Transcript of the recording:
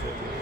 50.